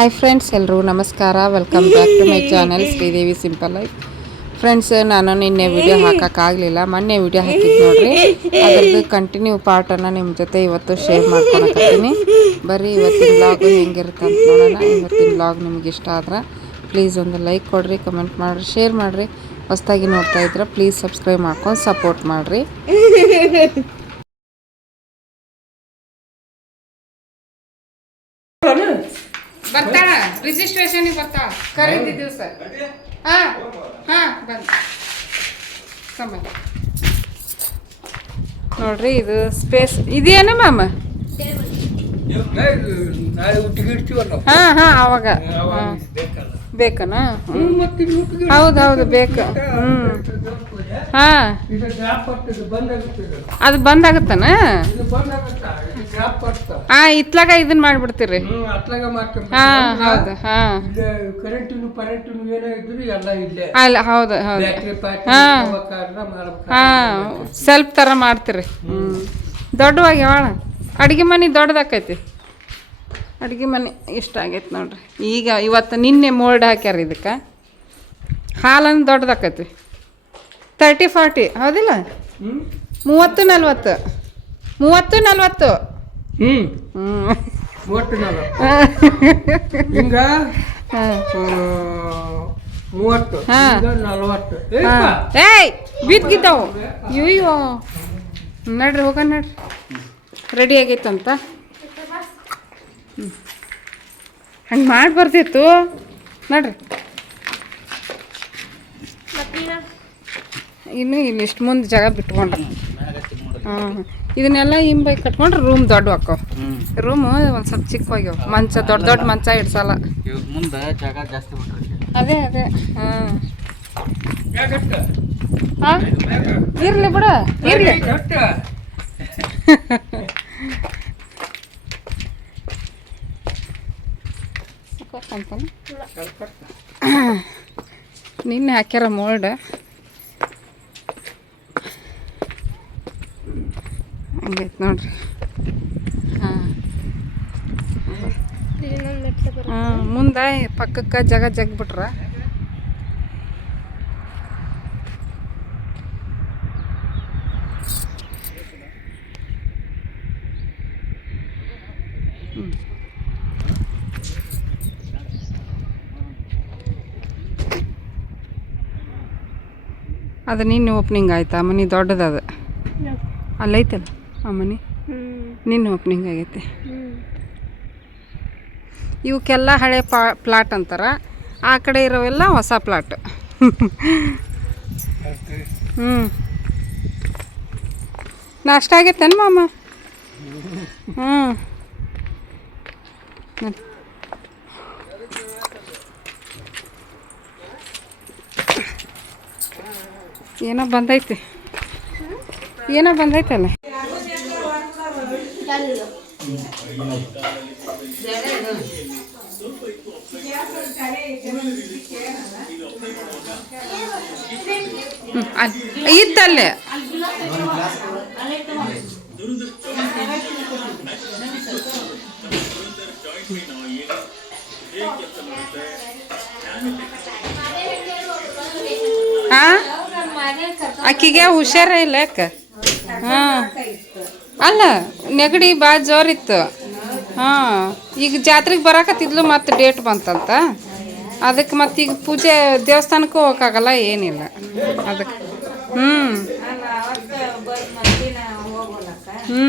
Hi friends ಎಲ್ಲರೂ ನಮಸ್ಕಾರ. Welcome back to my channel Sridevi simple life friends ನಾನು ನಿನ್ನೆ ವಿಡಿಯೋ ಹಾಕೋಕ್ಕಾಗಲಿಲ್ಲ. ಮೊನ್ನೆ ವಿಡಿಯೋ ಹಾಕಿದ್ದು ನೋಡ್ರಿ. ಅದ್ರದ್ದು ಕಂಟಿನ್ಯೂ ಪಾರ್ಟನ್ನು ನಿಮ್ಮ ಜೊತೆ ಇವತ್ತು ಶೇರ್ ಮಾಡ್ಕೊಳಕತ್ತೀನಿ. ಬರ್ರಿ ಇವತ್ತಿನ ಬ್ಲಾಗ್ ಹೆಂಗಿರುತ್ತೆ ಅಂತ ನೋಡೋಣ. ಇವತ್ತಿನ ಬ್ಲಾಗ್ ನಿಮ್ಗೆ ಇಷ್ಟ ಆದ್ರೆ ಪ್ಲೀಸ್ ಒಂದು ಲೈಕ್ ಕೊಡ್ರಿ ಕಮೆಂಟ್ ಮಾಡಿರಿ ಶೇರ್ ಮಾಡಿರಿ. ಹೊಸ್ದಾಗಿ ನೋಡ್ತಾ ಇದ್ರೆ ಪ್ಲೀಸ್ ಸಬ್ಸ್ಕ್ರೈಬ್ ಮಾಡ್ಕೊಂಡು ಸಪೋರ್ಟ್ ಮಾಡಿರಿ. ರಿಜಿಸ್ಟ್ರೇಷನ್ ಗೊತ್ತಾ ಕರೆದಿದ್ದೀವಿ ದಿವಸ ಹಾ ಹಾ ಬಂದ. ಕಮ್ಮ ನೋಡ್ರಿ ಇದು ಸ್ಪೇಸ್ ಇದೇನ ಮ್ಯಾಮ್ ಹಾಂ ಹಾಂ ಅವಾಗ. ಬೇಕನಾ? ಹೌದು ಹೌದು ಬೇಕು. ಹ್ಞೂ ಹಾ. ಅದು ಬಂದಾಗತ್ತನ? ಹಾ ಇತ್ಲಾಗ ಇದನ್ನ ಮಾಡ್ಬಿಡ್ತೀರಿ. ಅತ್ಲಾಗ ಹಾ ಹೌದು? ಏನೋ ಇದ್ರು ಎಲ್ಲ ಇಲ್ಲೇ. ಅಲ್ಲ ಹಾ. ಸ್ವಲ್ಪ ತರ ಮಾಡ್ತೀರಿ. ದೊಡ್ಡವಾಗಿ ಯಾವಳ? ಅಡಿಗೆ ಮನೆ ದೊಡ್ಡದಾಕೈತಿ. ಅಡಿಗೆ ಮನೆ ಇಷ್ಟ ಆಗೈತೆ ನೋಡ್ರಿ. ಈಗ ಇವತ್ತು ನಿನ್ನೆ ಮೋಲ್ಡ್ ಹಾಕ್ಯಾರ ಇದಕ್ಕೆ. ಹಾಲನ್ನು ದೊಡ್ಡದಾಕೈತಿ. ತರ್ಟಿ ಫಾರ್ಟಿ ಹೌದಿಲ್ಲ? ಮೂವತ್ತು ನಲ್ವತ್ತು. ಮೂವತ್ತು ನಲ್ವತ್ತು. ಹ್ಮ್. ಹ್ಞೂ ಮೂವತ್ತು ನಾಲ್ಕು ಹಿಂಗ ಮೂವತ್ತು ನಲವತ್ತು. ಏಯ್ ಬಿದ್ದಿದ್ದಾವು ಅಯ್ಯೋ ನಡ್ರಿ ಹೋಗ ನಡ್ರಿ. ರೆಡಿ ಆಗೈತಂತ. ಹಂಗೆ ಮಾಡಿ ಬರ್ತಿತ್ತು ನಡ್ರಿ ಇನ್ನು ಇಲ್ಲಿ ಇಷ್ಟು ಮುಂದೆ ಜಾಗ ಬಿಟ್ಕೊಂಡ್ರಿ ಹಾಂ ಇದನ್ನೆಲ್ಲ ಹಿಂಬೈ ಕಟ್ಕೊಂಡ್ರೆ ರೂಮ್ ದೊಡ್ಡ ಹಾಕೋ. ರೂಮ್ ಒಂದ್ ಸ್ವಲ್ಪ ಚಿಕ್ಕವಾಗ್ಯವ. ಮಂಚ ದೊಡ್ಡ ದೊಡ್ಡ ಮಂಚ ಇಡ್ಸಲ್ಲ. ಮುಂದೆ ಜಾಗ ಜಾಸ್ತಿ ಬಿಟ್ರಿ ಅದೇ ಅದೇ. ಹಾಂ. ಇರ್ಲಿ ಬಿಡ. ಇರ್ಲಿ. ನಿನ್ನೆ ಹಾಕ್ಯಾರ ಮೋಲ್ಡ್ ಹಂಗೈತೆ ನೋಡ್ರಿ. ಹಾಂ. ಹಾಂ ಮುಂದೆ ಪಕ್ಕಕ್ಕೆ ಜಗ ಜಗ್ಬಿಟ್ರ. ಅದು ನಿನ್ನೆ ಓಪನಿಂಗ್ ಆಯ್ತಾ? ಮನೆ ದೊಡ್ಡದದ. ಅಲ್ಲೈತಲ್ಲ? ನಿನ್ನ ನಿನ್ನೆ ಓಪನಿಂಗ್ ಆಗೈತೆ. ಇವಕ್ಕೆಲ್ಲ ಹಳೆ ಪಾ ಪ್ಲಾಟ್ ಅಂತಾರ. ಆ ಕಡೆ ಇರೋವೆಲ್ಲ ಹೊಸ ಪ್ಲಾಟ್ ಹ್ಞೂ ನಾಷ್ಟ ಆಗೈತೇನು ಮಾಮ? ಹ್ಞೂ ಏನೋ ಬಂದೈತಿ. ಏನೋ ಬಂದೈತಲ್ಲ? ಇತ್ತಲ್ಲೇ. ಹಾ? ಆಕಿಗೆ ಹುಷಾರ ಇಲ್ಲ ಅಕ್ಕ ಹಾ. ಅಲ್ಲ, ನೆಗಡಿ ಭಾಳ ಜೋರಿತ್ತು ಹಾಂ, ಈಗ ಜಾತ್ರೆಗೆ ಬರಾಕತ್ತಿದ್ಲು ಮತ್ತೆ ಡೇಟ್ ಬಂತಂತ. ಅದಕ್ಕೆ ಮತ್ತೆ ಈಗ ಪೂಜೆ ದೇವಸ್ಥಾನಕ್ಕೂ ಹೋಗೋಕ್ಕಾಗಲ್ಲ ಏನಿಲ್ಲ. ಅದಕ್ಕೆ ಹ್ಞೂ ಹ್ಞೂ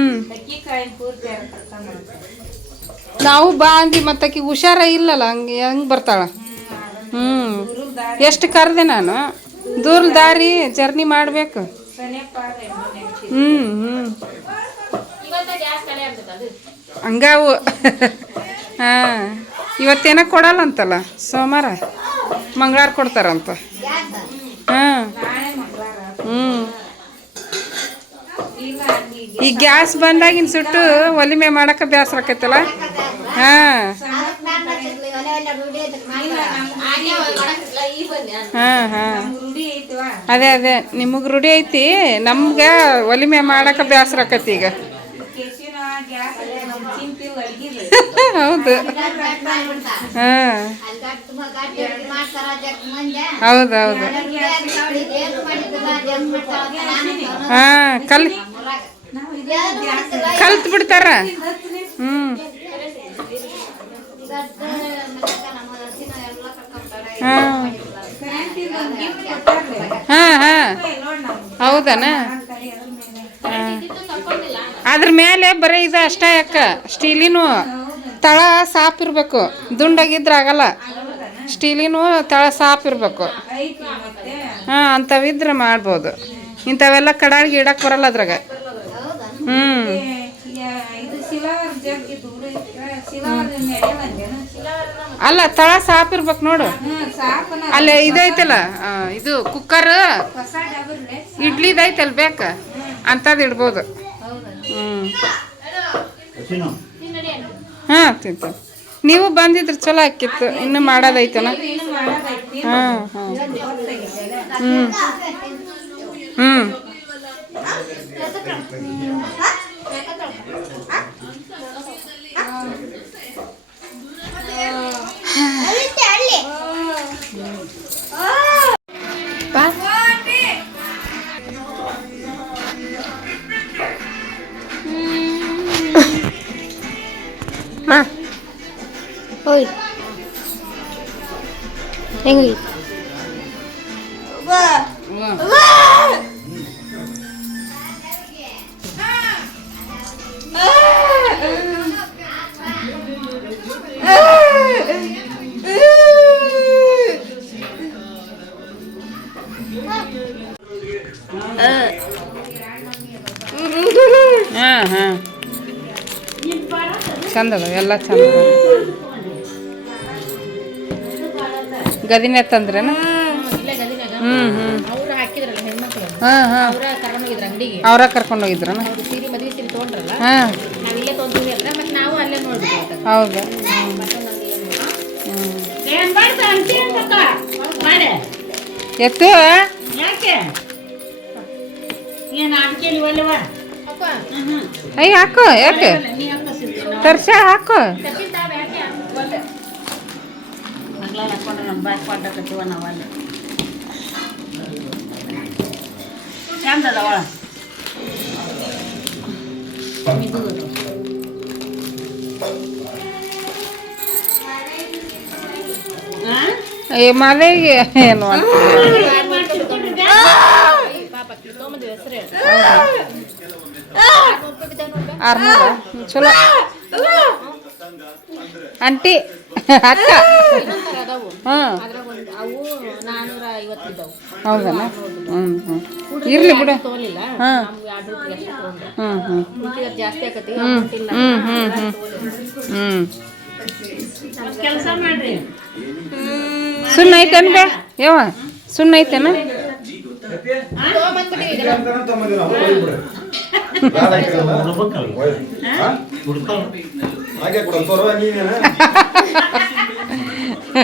ನಾವು ಬಾ ಮತ್ತೆ ಆಕಿಗೆ ಹುಷಾರ ಇಲ್ಲಲ್ಲ, ಹಂಗೆ ಹೆಂಗೆ ಬರ್ತಾಳ? ಹ್ಞೂ ಎಷ್ಟು ಕರೆದೆ ನಾನು? ದೂರ ದಾರಿ ಜರ್ನಿ ಮಾಡಬೇಕು. ಹ್ಞೂ ಹ್ಞೂ ಹಂಗಾವು. ಹಾಂ, ಇವತ್ತೇನೋ ಕೊಡಲ್ಲ ಅಂತಲ್ಲ ಸೋಮವಾರ. ಮಂಗಳವಾರ ಕೊಡ್ತಾರಂತ. ಹಾಂ. ಹ್ಞೂ ಈ ಗ್ಯಾಸ್ ಬಂದಾಗಿನ ಸುಟ್ಟು ಒಲಿಮೆ ಮಾಡಕ್ಕೆ ಬೇಸರ ಆಕೈತಲ್ಲ? ಹಾಂ. ಹಾಂ ಹಾಂ. ಅದೇ ಅದೇ. ನಿಮಗೆ ರೂಢಿ ಐತಿ, ನಮ್ಗೆ ಒಲಿಮೆ ಮಾಡಕ್ಕೆ ಬೇಸರ ಆಕೈತಿ ಈಗ. ಹೌದು. ಹಾಂ. ಹೌದು ಹೌದು. ಹಾಂ ಕಲ್ ಕಲ್ತ್ ಬಿಡ್ತಾರ ಹ್ಞೂ ಹಾ. ಹಾಂ ಹಾಂ. ಹೌದನ? ಅದ್ರ ಮೇಲೆ ಬರೀ ಇದು ಅಷ್ಟೇ ಯಾಕ? ಸ್ಟೀಲಿನೂ ತಳ ಸಾಪ್ ಇರಬೇಕು. ದುಂಡಾಗಿದ್ರೆ ಆಗಲ್ಲ. ಸ್ಟೀಲಿನೂ ತಳ ಸಾಪ್ ಇರಬೇಕು. ಹಾಂ ಅಂಥವಿದ್ರೆ ಮಾಡ್ಬೋದು. ಇಂಥವೆಲ್ಲ ಕಡಾಳಿಗೆ ಇಡಕ್ಕೆ ಬರಲ್ಲ ಅದ್ರಾಗ. ಹ್ಞೂ ಅಲ್ಲ ತಳ ಸಾಪ್ ಇರ್ಬೇಕು ನೋಡು. ಅಲ್ಲ ಇದೈತಲ್ಲ ಇದು ಕುಕ್ಕರ್ ಇಡ್ಲಿದೈತಲ್ಲ ಬೇಕ? ಅಂಥದ್ದು ಇಡ್ಬೋದು. ಹ್ಞೂ ಹಾಂ ತಿಂತ. ನೀವು ಬಂದಿದ್ರೆ ಚಲೋ ಆಕಿತ್ತು ಇನ್ನು ಮಾಡೋದೈತನ? ಹಾಂ ಹಾಂ. ಹ್ಞೂ ಹ್ಞೂ ಓಯ್ ಹೆಂಗೆ ಹಾಂ ಗದಿನೇ ತಂದ್ರೇನ? ಹ್ಞೂ ಹ್ಞೂ ಅವ್ರು ಹಾಕಿದ್ರಲ್ಲ ಹೆಣ್ಮಕ್ಳು. ಹಾಂ ಹಾಂ. ಅವ್ರ ಕರ್ಕೊಂಡು ಹೋಗಿದ್ರ ಅಂಗಡಿಗೆ. ಅವರ ಕರ್ಕೊಂಡು ಹೋಗಿದ್ರನ ಹಾಂ. ನಾವ್ ಇಲ್ಲೇ ಮತ್ತೆ ನಾವು ಅಲ್ಲೇ ನೋಡ್ಬಿಟ್ಟು ಹೌದು. ಮಾಡೆ. ಎತ್ತು? ಅಯ್ಯ ಹಾಕು ಯಾಕೆ? ತರ್ಸ ಹಾಕು. ಮಂಗ್ಲಾಲ್ ಹಾಕೊಂಡ್ರೆ ನಮ್ಮ ಬ್ಯಾಗ್ ಪಾಡಕತ್ತೀವ ನಾವು ಅಲ್ಲಿ ಚಂದ ಅದ ಒಳ ಈ ಮನೆಗೆ ಏನು ಮಾಡ್ತೀವಿ ಆರ್ನೂರ ಚಲೋ ಆಂಟಿ ಅಕ್ಕ ಹಾಂ. ಹೌದಲ್ಲ? ಹ್ಞೂ ಹ್ಞೂ ಇರಲಿ ಬಿಡು. ಹಾಂ. ಹ್ಞೂ ಹ್ಞೂ ಜಾಸ್ತಿ ಆಕತಿ ಹ್ಞೂ ಹ್ಞೂ ಹ್ಞೂ ಹ್ಞೂ ಹ್ಞೂ ಕೆಲಸ ಮಾಡ್ರಿ ಸುಣ್ಣ ಐತೇನು ಬೇ? ಯಾವ ಸುಣ್ಣ ಐತೇನ? ಹಾಗೆ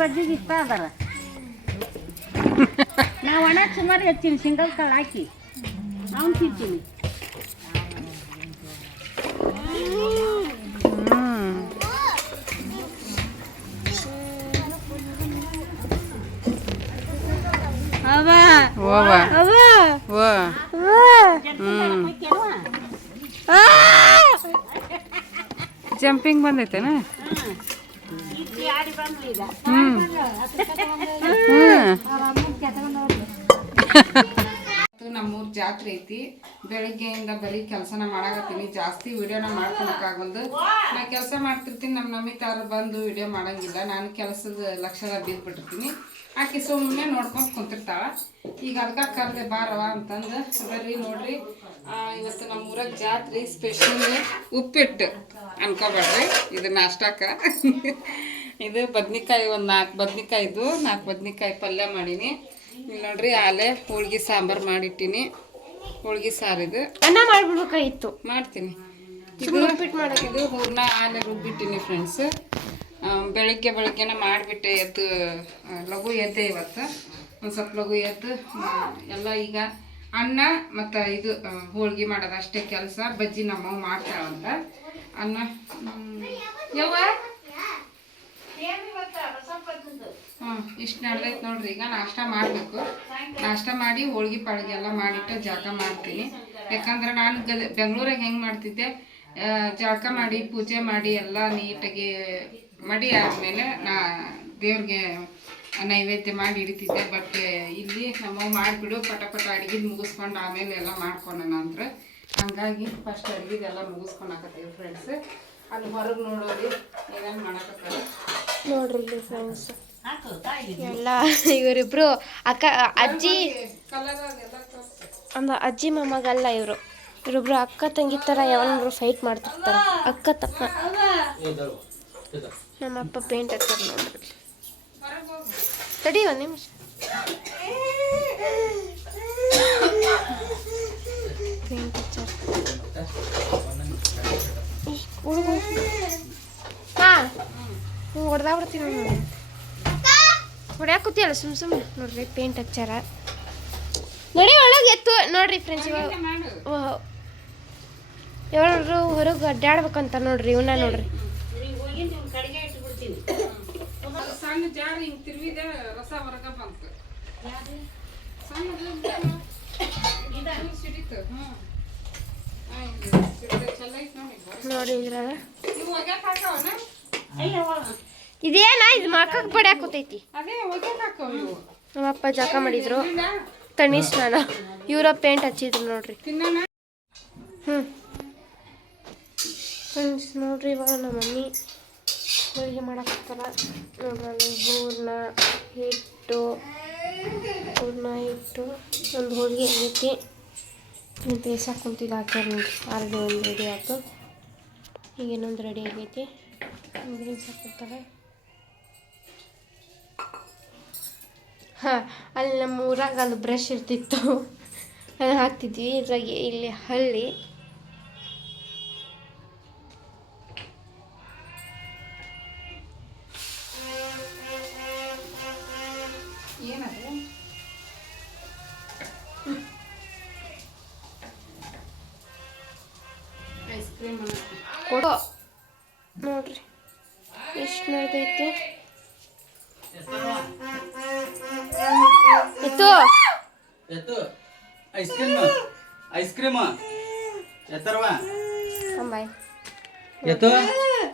ಬಜ್ಜಿಗೆ ಇಷ್ಟ ಅದಾರ ನಾ ಒಣ ಸುಮಾರು ಹೆಚ್ಚಿನಿ ಸಿಂಗಲ್ ಕಾಳು ಹಾಕಿ ಅವ್ನು ತಿಂತೀನಿ ಓವ ಓ ಜಂಪಿಂಗ್ ಬಂದೈತೇನ ಹ್ಮ್ ನಮ್ಮೂರ್ ಜಾತ್ರೆ ಐತಿ. ಬೆಳಿಗ್ಗೆಯಿಂದ ಬರೀ ಕೆಲಸನ ಮಾಡಾಕತ್ತೀನಿ. ಜಾಸ್ತಿ ವಿಡಿಯೋನ ಮಾಡ್ಕೊಳಕ್ಕಾಗಲ್ದು. ನಾ ಕೆಲಸ ಮಾಡ್ತಿರ್ತೀನಿ ನಮ್ಮ ನಮಿತಾರು ಬಂದು ವಿಡಿಯೋ ಮಾಡಂಗಿಲ್ಲ. ನಾನು ಕೆಲಸದ ಲಕ್ಷದ ಬಿದ್ದುಬಿಟ್ಟಿರ್ತೀನಿ ಆಕೆ ಸುಮ್ಮನೆ ನೋಡ್ಕೊಂಡು ಕುಂತಿರ್ತಾಳ. ಈಗ ಅದಕ್ಕೆ ಕರೆದೆ ಬಾರವ ಅಂತಂದು ಬರ್ರಿ ನೋಡ್ರಿ ಇವತ್ತು ನಮ್ಮ ಊರಾಗ ಜಾತ್ರೆ ಸ್ಪೆಷಲ್ ಉಪ್ಪಿಟ್ಟು ಅನ್ಕೋಬೇಡ್ರಿ. ಇದು ನಾಷ್ಟಕ್ಕ. ಇದು ಬದ್ನಿಕಾಯಿ ಒಂದು ನಾಲ್ಕು ಬದ್ನಿಕಾಯಿದು ನಾಲ್ಕು ಬದ್ನಿಕಾಯಿ ಪಲ್ಯ ಮಾಡೀನಿ. ಇಲ್ಲಿ ನೋಡ್ರಿ ಆಲೆ ಹೋಳ್ಗಿ ಸಾಂಬಾರು ಮಾಡಿಟ್ಟಿನಿ. ಹೋಳ್ಗೆ ಸಾರಿದು ಅನ್ನ ಮಾಡ್ಬಿಡ್ಬೇಕಾಗಿತ್ತು. ಮಾಡ್ತೀನಿ. ಇದು ಇದು ಹೂರ್ಣ ಆಲೆ ರುಬ್ಬಿಟ್ಟಿನಿ ಫ್ರೆಂಡ್ಸ್ ಬೆಳಗ್ಗೆ ಬೆಳಗ್ಗೆನ ಮಾಡಿಬಿಟ್ಟೆ ಎದ್ದು ಲಘು ಎದ್ದೆ ಇವತ್ತು. ಒಂದು ಸ್ವಲ್ಪ ಲಘು ಎದ್ದು ಎಲ್ಲ ಈಗ ಅನ್ನ ಮತ್ತು ಇದು ಹೋಳ್ಗಿ ಮಾಡೋದು ಅಷ್ಟೇ ಕೆಲಸ. ಬಜ್ಜಿ ನಮ್ಮವ್ವ ಮಾಡ್ತಾವಂತ ಅನ್ನ ಯವ್ವ? ಇಷ್ಟು ನಡೆದೈತೆ ನೋಡ್ರಿ, ಈಗ ನಾಷ್ಟ ಮಾಡಬೇಕು. ನಾಷ್ಟ ಮಾಡಿ ಹೋಳ್ಗೆ ಪಾಳ್ಗೆ ಎಲ್ಲ ಮಾಡಿಟ್ಟು ಜಳಕ ಮಾಡ್ತೀನಿ. ಯಾಕಂದ್ರೆ ನಾನು ಗದ, ಬೆಂಗಳೂರಾಗ ಹೆಂಗೆ ಮಾಡ್ತಿದ್ದೆ ಜಳಕ ಮಾಡಿ, ಪೂಜೆ ಮಾಡಿ ಎಲ್ಲ ನೀಟಾಗಿ ಮಡಿ ಆದಮೇಲೆ ನಾ ದೇವ್ರಿಗೆ ನೈವೇದ್ಯ ಮಾಡಿ ಇಡ್ತಿದ್ದೆ. ಬಟ್ ಇಲ್ಲಿ ನಮ್ಮವ್ವ ಮಾಡಿಬಿಡು, ಪಟ ಪಟ ಅಡ್ಗೆ ಮುಗಿಸ್ಕೊಂಡು ಆಮೇಲೆ ಎಲ್ಲ ಮಾಡ್ಕೊಳೋಣ ಅಂದ್ರೆ ಹಂಗಾಗಿ ಫಸ್ಟ್ ಅಡ್ಗೆದೆಲ್ಲ ಮುಗಿಸ್ಕೊಂಡಾಕತ್ತೀವಿ ಫ್ರೆಂಡ್ಸ್ ಅಲ್ಲಿ ಹೊರಗೆ ನೋಡೋರಿ ನೋಡ್ರಿ ಇಲ್ಲಿ ಫ್ರೆಂಡ್ಸ್ ಎಲ್ಲ ಇವರಿಬ್ರು ಅಕ್ಕ ಅಜ್ಜಿ. ಅಂದ ಅಜ್ಜಿ ಮೊಮ್ಮಗಲ್ಲ ಇವರು. ಇವರಿಬ್ರು ಅಕ್ಕ ತಂಗಿ ಥರ ಯಾವನೊಬ್ರು ಫೈಟ್ ಮಾಡ್ತಿರ್ತಾರೆ. ಅಕ್ಕ ತಪ್ಪ ನಮ್ಮಪ್ಪ ಪೇಂಟ್ ಹಾಕ್ತಾರೆ ನೋಡ್ರಿ. ತಡಿ ಒಂದು ನಿಮಿಷ ಪೇಂಟ್ ಹಚ್ಚಾರ ಹಾಂ ಬಿಡ್ತೀನಿ ನೋಡಿ ಹೊಡ್ಯಾಕ ಕೂತಿಯಲ್ಲ? ಸುಮ್ ಸುಮ್ಮನೆ ನೋಡ್ರಿ ಪೇಂಟ್ ಹಚ್ಚಾರ. ನೋಡಿ ಒಳಗೆ ಎತ್ತು. ನೋಡ್ರಿ ಫ್ರೆಂಡ್ಸ್ ಇವಾಗ ಯಾರು ಹೊರಗೆ ಅಡ್ಡಾಡ್ಬೇಕಂತ ನೋಡ್ರಿ ಇವನ್ನ ನೋಡ್ರಿ. ಸಣ್ಣ ಜಾರ್ ಹಿಂಗ್ ತಿರುವಿದೆ ರಸ ಹೊರಗ ಬಂತು ನೋಡಿ ಇದ್ರಾಗ ಇದೇನ? ಇದು ಮಕ್ಕಕ್ಕೆ ಬಡ್ಯಾಕೂತೈತಿ ಇವು ನಮ್ಮಪ್ಪ ಜಕ ಮಾಡಿದ್ರು. ತಣ್ಣಿ ಸ್ನಾನ. ಇವರ ಪೇಂಟ್ ಹಚ್ಚಿದ್ರು ನೋಡ್ರಿ. ಹ್ಮ್. ಹ್ಞೂ ಫ್ರೆಂಡ್ಸ್ ನೋಡ್ರಿ ಇವಾಗ ನಮ್ಮ ಮಮ್ಮಿ ಹೋಳಿಗೆ ಮಾಡಕ್ಕಲ್ಲ ನೋಡ್ರಿ ಹೂರ್ಣ ಹಿಟ್ಟು ಹೂರ್ಣ ಹಿಟ್ಟು ಒಂದು ಹೋಳಿಗೆ ಆಗೈತಿ ಬೇಯಿಸಕ್ಕೆ ಕುಂತಿದ್ದು ಹಾಕ್ಯಾರ ನೋಡ್ರಿ. ಆಲ್ರೆಡಿ ಒಂದು ರೆಡಿ ಆಯಿತು ಈಗ ಇನ್ನೊಂದು ರೆಡಿ ಆಗೈತಿ. ಬೇಯಿಸಕ್ಕೆ ಹಾಂ ಅಲ್ಲಿ ನಮ್ಮ ಊರಾಗ ಅಲ್ಲಿ ಬ್ರಷ್ ಇರ್ತಿತ್ತು. ಅಲ್ಲಿ ಹಾಕ್ತಿದ್ವಿ ಇದ್ರಾಗೆ ಇಲ್ಲಿ ಹಳ್ಳಿ. ನೋಡ್ರಿ ಎಷ್ಟು ನಡೆದೈತಿ? Ice cream ice cream. ಎತ್ತರವ? ಅಂಬಾಯ್ ಎತ್ತು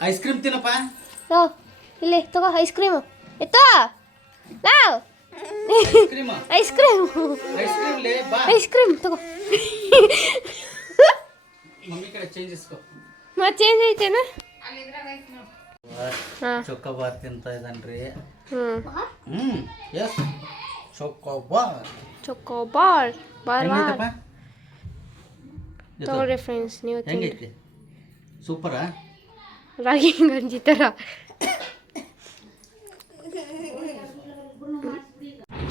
ಐಸ್ ಕ್ರೀಮ್ ತಿನ್ನಪ್ಪ. ಓ ಇಲ್ಲಿ ತಗೋ ಐಸ್ ಕ್ರೀಮ್. ಎತ್ತ love ice cream. Ice cream. Ice cream ಲೇ ಬಾ. ಐಸ್ ಕ್ರೀಮ್ ತಗೋ. ಮಮ್ಮಿ ಕಡೆ ಚೇಂಜ್ ಇಸ್ಕೋ. ಮತ್ತೆ ಚೇಂಜ್ ಐತೇನ? ಚೊಕ್ಕ ಬಾರ್ ತಿಂತ ಇದ್ದಾನ್ರಿ. ಹ್ಮ್. ಹ್ಮ್ ಎಸ್. ಬಾಲ್ ಬಾಲ್ ಹೆಂಗೈತಪ್ಪ ಎತ್ತು. ತಗೊಳ್ರಿ ಫ್ರೆಂಡ್ಸ್ ನೀವು ಹೆಂಗೈತಿ ಸೂಪರಾ ರಾಗಿ ಗಂಜಿ ಥರ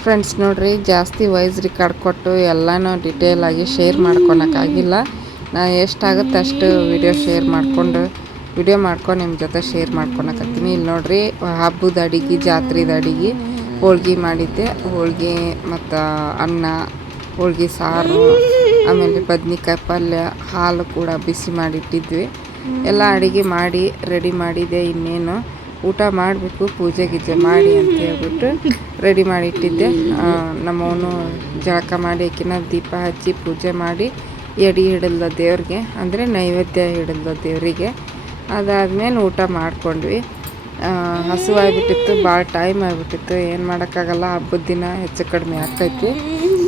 ಫ್ರೆಂಡ್ಸ್ ನೋಡ್ರಿ ಜಾಸ್ತಿ ವೈಸ್ ರಿಕಾರ್ಡ್ ಕೊಟ್ಟು ಎಲ್ಲನೂ ಡಿಟೇಲ್ ಆಗಿ ಶೇರ್ ಮಾಡ್ಕೊಳಕ್ಕಾಗಿಲ್ಲ ನಾ ಎಷ್ಟಾಗುತ್ತೆ ಅಷ್ಟು ವಿಡಿಯೋ ಶೇರ್ ಮಾಡಿಕೊಂಡು ವಿಡಿಯೋ ಮಾಡ್ಕೊಂಡು ನಿಮ್ಮ ಜೊತೆ ಶೇರ್ ಮಾಡ್ಕೊಳಕತ್ತೀನಿ ಇಲ್ಲಿ ನೋಡ್ರಿ ಹಬ್ಬದ ಅಡಿಗೆ ಜಾತ್ರೆದ ಅಡಿಗೆ. ಹೋಳ್ಗೆ ಮಾಡಿದ್ದೆ. ಹೋಳ್ಗೆ ಮತ್ತು ಅನ್ನ, ಹೋಳ್ಗೆ ಸಾರು, ಆಮೇಲೆ ಬದ್ನಿಕಾಯಿ ಪಲ್ಯ, ಹಾಲು ಕೂಡ ಬಿಸಿ ಮಾಡಿಟ್ಟಿದ್ವಿ. ಎಲ್ಲ ಅಡುಗೆ ಮಾಡಿ, ರೆಡಿ ಮಾಡಿದ್ದೆ ಇನ್ನೇನು. ಊಟ ಮಾಡಬೇಕು, ಪೂಜೆ ಗೀಜೆ ಮಾಡಿ ಅಂತ ಹೇಳ್ಬಿಟ್ಟು ರೆಡಿ ಮಾಡಿಟ್ಟಿದ್ದೆ. ನಮ್ಮವನು ಜಳಕ ಮಾಡಿ ಆಕಿನ ದೀಪ ಹಚ್ಚಿ ಪೂಜೆ ಮಾಡಿ ಎಡಿ ಹಿಡಿದ ದೇವ್ರಿಗೆ, ಅಂದರೆ ನೈವೇದ್ಯ ಹಿಡಿದ ದೇವರಿಗೆ. ಅದಾದಮೇಲೆ ಊಟ ಮಾಡ್ಕೊಂಡ್ವಿ. ಹಸುವಾಗ್ಬಿಟ್ಟಿತ್ತು ಭಾಳ ಟೈಮ್ ಆಗಿಬಿಟ್ಟಿತ್ತು. ಏನು ಮಾಡೋಕ್ಕಾಗಲ್ಲ ಹಬ್ಬದ ದಿನ ಹೆಚ್ಚು ಕಡಿಮೆ ಆಗ್ತೈತಿ.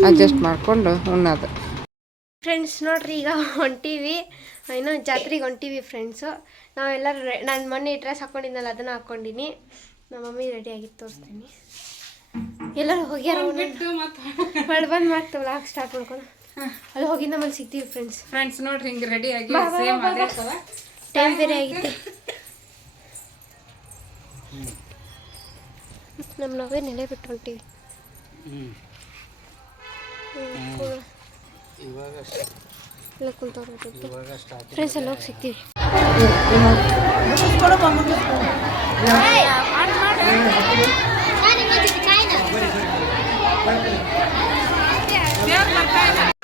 ಅಡ್ಜಸ್ಟ್ ಮಾಡಿಕೊಂಡು ಉಣ್ಣೋದು. ಫ್ರೆಂಡ್ಸ್ ನೋಡ್ರಿ ಈಗ ಹೊಂಟೀವಿ ಇನ್ನೂ ಜಾತ್ರೆಗೆ ಹೊಂಟೀವಿ ಫ್ರೆಂಡ್ಸು ನಾವೆಲ್ಲರೂ ರೆ ನಾನು ಮೊನ್ನೆ ಡ್ರೆಸ್ ಹಾಕೊಂಡಿದ್ನಲ್ಲ ಅದನ್ನು ಹಾಕ್ಕೊಂಡಿನಿ ನಮ್ಮ ಮಮ್ಮಿ ರೆಡಿ ಆಗಿ ತೋರಿಸ್ತೀನಿ. ಎಲ್ಲರೂ ಹೋಗ್ಯಾರ ಹೊಳ್ ಬಂದು ಮತ್ತೆ ವ್ಲಾಗ್ ಸ್ಟಾರ್ಟ್ ಮಾಡ್ಕೊಂಡು ಅಲ್ಲಿ ಹೋಗಿ ನಮ್ಮಲ್ಲಿ ಸಿಗ್ತೀವಿ ಫ್ರೆಂಡ್ಸ್ ಫ್ರೆಂಡ್ಸ್ ನೋಡ್ರಿ ಹಿಂಗೆ ರೆಡಿ ಆಗಿ ಸೇಮ್ ಅದೇ ಟೈಮ್ ಬೇರೆ ಆಗೈತಿ ನಮ್ಮ ನಾವೇ ನೆಲೆ ಬಿಟ್ಟು ಹೊಂಟೀವಿ ಇಲ್ಲ ಕುಂತವ್ರು ಫ್ರೆಂಡ್ಸ್ ಎಲ್ಲ ಹೋಗಿ ಸಿಗ್ತೀವಿ ಇಲ್ಲ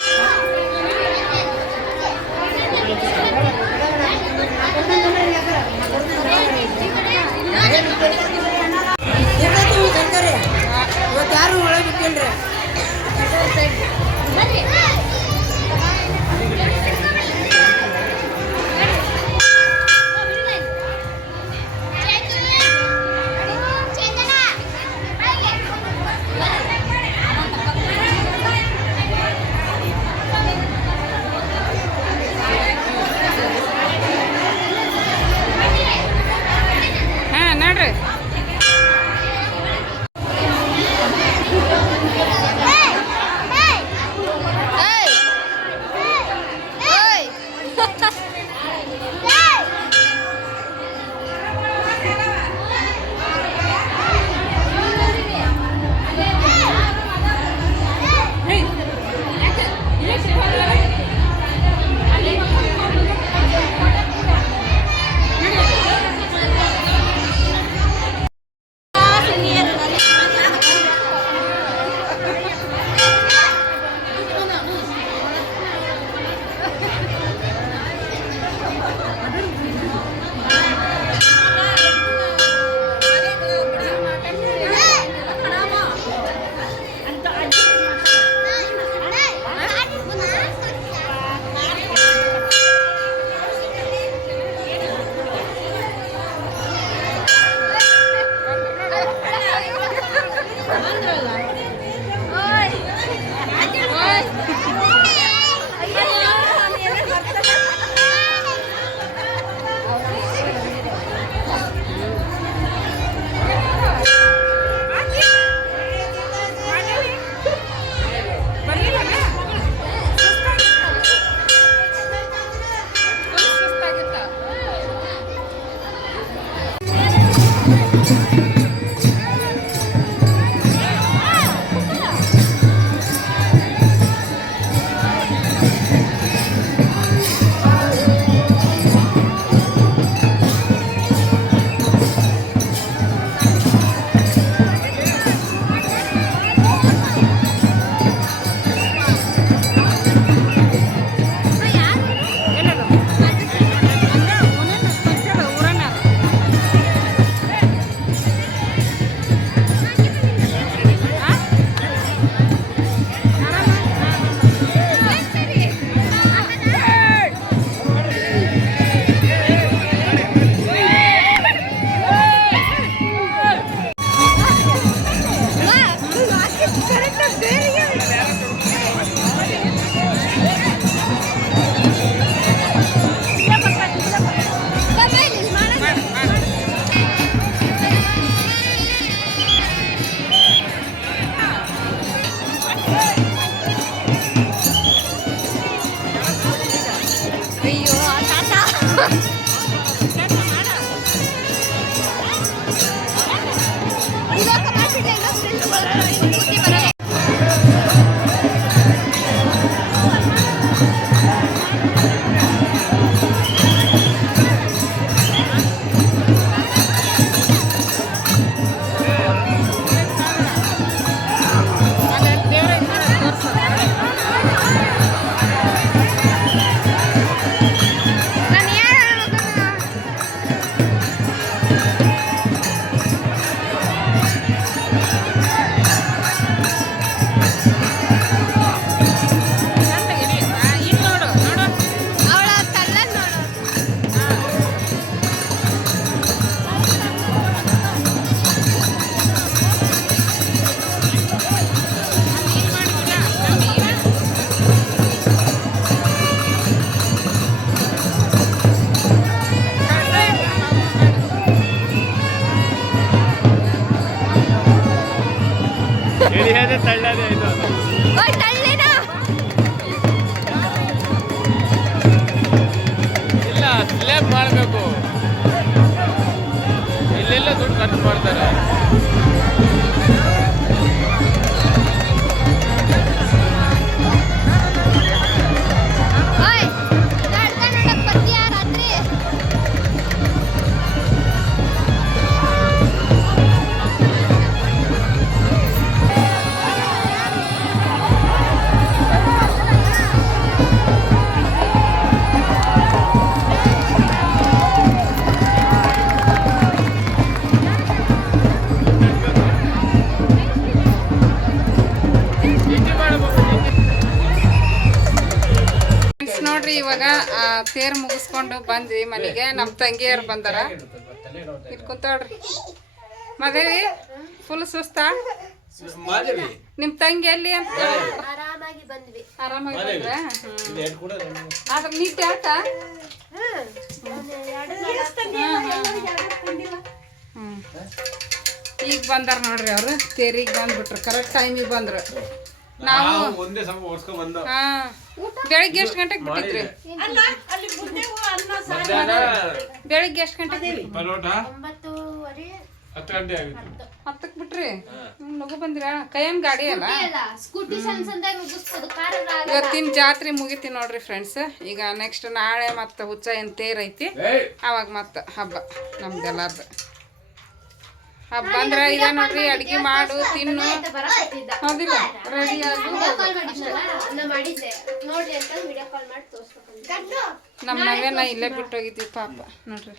estar fuerte ತೇರ್ ಮುಗಿಸ್ಕೊಂಡು ಬಂದ್ವಿ ಮನೆಗೆ. ನಮ್ಮ ತಂಗಿಯರು ಬಂದಾರ. ಇಲ್ಲಿ ಕುಂತಾಳ್ರಿ. ಮದೇವಿ ಫುಲ್ ಸುಸ್ತಾ? ನಿಮ್ ತಂಗಿ ಎಲ್ಲಿ ಅಂತ ಆರಾಮಾಗಿ ಬಂದ್ವಿ. ಆರಾಮಾಗಿ ಬಂದ್ರ? ಆದ್ರ ನಿದ್ದೆ ಆಟ? ಹ್ಮ್. ಈಗ ಬಂದಾರ ನೋಡ್ರಿ ಅವ್ರು. ತೇರಿಗೆ ಬಂದ್ಬಿಟ್ರು. ಕರೆಕ್ಟ್ ಟೈಮಿಗೆ ಬಂದ್ರು. ನಾವು ಒಂದೇ ಸಮ ಓಡಿಸ್ಕೊಂಡ್ ಬಂದ ಹಾ ಬೆಳಿಗ್ಗೆ ಎಷ್ಟು ಗಂಟೆಗೆ ಬಿಟ್ಟಿದ್ರಿ? ಬೆಳಿಗ್ಗೆ ಎಷ್ಟು ಗಂಟೆಗೆ ಪರೋಟ? ಒಂಬತ್ತೂವರೆ ಹತ್ತು ಗಂಟೆ ಆಗಿತ್ತು. ಹತ್ತಕ್ಕೆ ಬಿಟ್ರಿ? ಮಗು ಲಘು ಬಂದಿರಾ? ಕೈಯನ್ ಗಾಡಿ ಅಲ್ಲ? ಇವತ್ತಿನ ಜಾತ್ರೆ ಮುಗಿತಿ ನೋಡ್ರಿ ಫ್ರೆಂಡ್ಸ್ ಈಗ ನೆಕ್ಸ್ಟ್ ನಾಳೆ ಮತ್ತೆ ಹುಚ್ಚ ಏನ್ ತೇರ್ ಐತಿ. ಅವಾಗ ಮತ್ತೆ ಹಬ್ಬ ನಮ್ದೆಲ್ಲಾರ್ದು ಹಬ್ಬ ಅಂದ್ರೆ ಇದ ನೋಡ್ರಿ, ಅಡ್ಗೆ ಮಾಡು, ತಿನ್ನು. ಹೌದಿಲ್ಲ? ರೆಡಿ ಆಗು ನಮ್ಮ ನವೇನ ಇಲ್ಲೇ ಬಿಟ್ಟು ಹೋಗಿದ್ವಿ ಪಾಪ. ನೋಡ್ರಿ.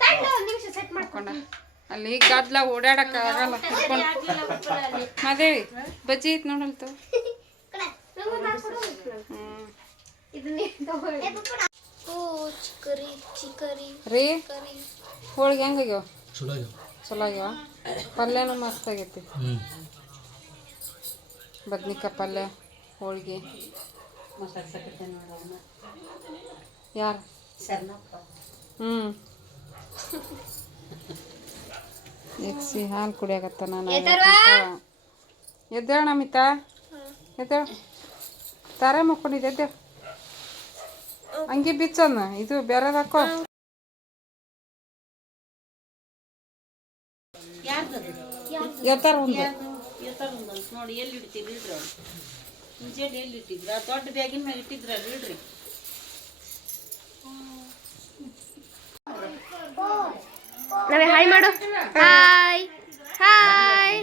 ಮಾಡ್ಕೊಂಡ. ಅಲ್ಲಿ ಗದ್ಲ ಓಡಾಡಕ್ ಆಗಲ್ಲ, ಕುತ್ಕೊಂಡು. ಮದೇವಿ, ಬಜ್ಜಿ ಐತ್ ನೋಡಲ್ತ ರೀ, ಹೋಳಿಗೆ ಹೆಂಗಾಗ್ಯಾವ ಚಲೋ ಆಗ್ಯಾವ ಪಲ್ಯನೂ ಮಸ್ತ್ ಆಗೈತಿ. ಬದ್ನಿಕಾಯಿ ಪಲ್ಯ ಹೋಳಿಗೆ. ಯಾರು? ಹ್ಞೂ ಎಕ್ಸಿ ಹಾಲು ಕುಡಿಯಾಕತ್ತ ನಾನು. ಎದ್ದೇಳ ನಮಿತ ಎದ್ದೇಳ. ತಾರೆ ಮಕ್ಕೊಂಡಿದ್ದೆ ಎದ್ದೇಳ. ಹಂಗೆ ಬಿಚ್ಚನ್ನ ಇದು ಬೇರೆದ್ ಎತ್ತಾರ ಒಂದು. ನೋಡಿ ಎಲ್ಲಿ ಇಡ್ತೀರಿ ಇಡ್ರಿ ಅವ್ರು? ಎಲ್ಲಿ ಇಟ್ಟಿದ್ರ? ದೊಡ್ಡ ಬ್ಯಾಗಿನ ಮ್ಯಾಗ ಇಟ್ಟಿದ್ರಲ್ಲ ಇಡ್ರಿ. ನಾವೇ ಹಾಯ್ ಮಾಡು. ಹಾಯ್. ಹಾಯ್.